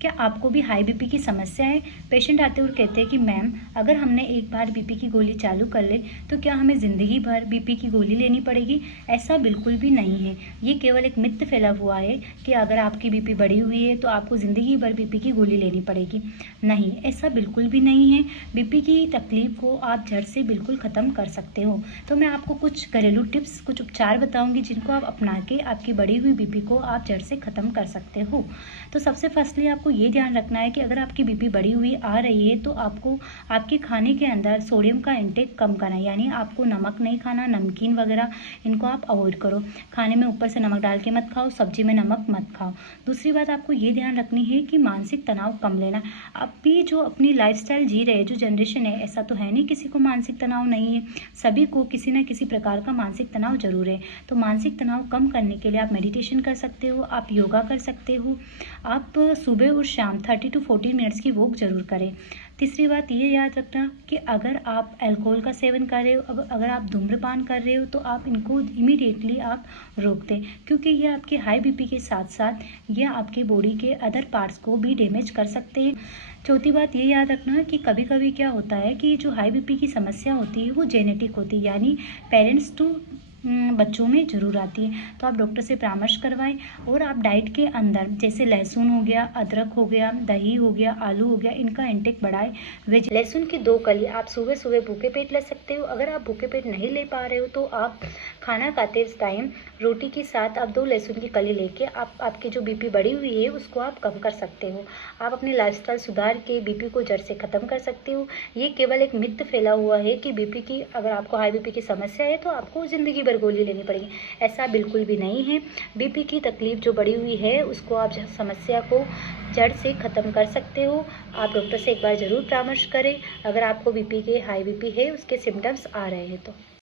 क्या आपको भी हाई बीपी की समस्या है? पेशेंट आते और कहते हैं कि मैम, अगर हमने एक बार बीपी की गोली चालू कर ले तो क्या हमें ज़िंदगी भर बीपी की गोली लेनी पड़ेगी? ऐसा बिल्कुल भी नहीं है। ये केवल एक मिथ फैला हुआ है कि अगर आपकी बीपी बढ़ी हुई है तो आपको ज़िंदगी भर बीपी की गोली लेनी पड़ेगी। नहीं, ऐसा बिल्कुल भी नहीं है। बीपी की तकलीफ को आप जड़ से बिल्कुल ख़त्म कर सकते हो। तो मैं आपको कुछ घरेलू टिप्स, कुछ उपचार बताऊंगी जिनको आप अपना के आपकी बढ़ी हुई बीपी को आप जड़ से ख़त्म कर सकते हो। तो सबसे फर्स्टली आपको ये ध्यान रखना है कि अगर आपकी बीपी बढ़ी हुई आ रही है तो आपको आपके खाने के अंदर सोडियम का इंटेक कम करना है, यानी आपको नमक नहीं खाना, नमकीन वगैरह इनको आप अवॉइड करो। खाने में ऊपर से नमक डाल के मत खाओ, सब्जी में नमक मत खाओ। दूसरी बात आपको ये ध्यान रखनी है कि मानसिक तनाव कम लेना। आप भी जो अपनी लाइफस्टाइल जी रहे हैं, जो जनरेशन है, ऐसा तो है नहीं किसी को मानसिक तनाव नहीं है। सभी को किसी न किसी प्रकार का मानसिक तनाव जरूर है। तो मानसिक तनाव कम करने के लिए आप मेडिटेशन कर सकते हो, आप योगा कर सकते हो, आप सुबह और शाम 30 to 40 मिनट्स की वॉक जरूर करें। तीसरी बात ये याद रखना कि अगर आप अल्कोहल का सेवन कर रहे हो, अगर आप धूम्रपान कर रहे हो तो आप इनको इमीडिएटली आप रोक दें, क्योंकि ये आपके हाई बीपी के साथ साथ ये आपके बॉडी के अदर पार्ट्स को भी डैमेज कर सकते हैं। चौथी बात ये याद रखना कि कभी कभी क्या होता है कि जो हाई बीपी की समस्या होती है वो जेनेटिक होती है, यानी पेरेंट्स टू बच्चों में जरूर आती है। तो आप डॉक्टर से परामर्श करवाएं और आप डाइट के अंदर जैसे लहसुन हो गया, अदरक हो गया, दही हो गया, आलू हो गया, इनका इंटेक बढ़ाएं। वेज लहसुन की 2 कली आप सुबह सुबह भूखे पेट ले सकते हो। अगर आप भूखे पेट नहीं ले पा रहे हो तो आप खाना खाते टाइम रोटी के साथ आप 2 लहसुन की कली लेके आप आपकी जो बीपी बढ़ी हुई है उसको आप कम कर सकते हो। आप अपनी लाइफस्टाइल सुधार के बीपी को जड़ से ख़त्म कर सकते हो। ये केवल एक मिथ फैला हुआ है कि बीपी की, अगर आपको हाई बीपी की समस्या है तो आपको ज़िंदगी भर गोली लेनी पड़ेगी। ऐसा बिल्कुल भी नहीं है। बीपी की तकलीफ जो बढ़ी हुई है उसको आप समस्या को जड़ से ख़त्म कर सकते हो। आप डॉक्टर से एक बार ज़रूर परामर्श करें अगर आपको बीपी के हाई बीपी है उसके सिम्टम्स आ रहे हैं तो।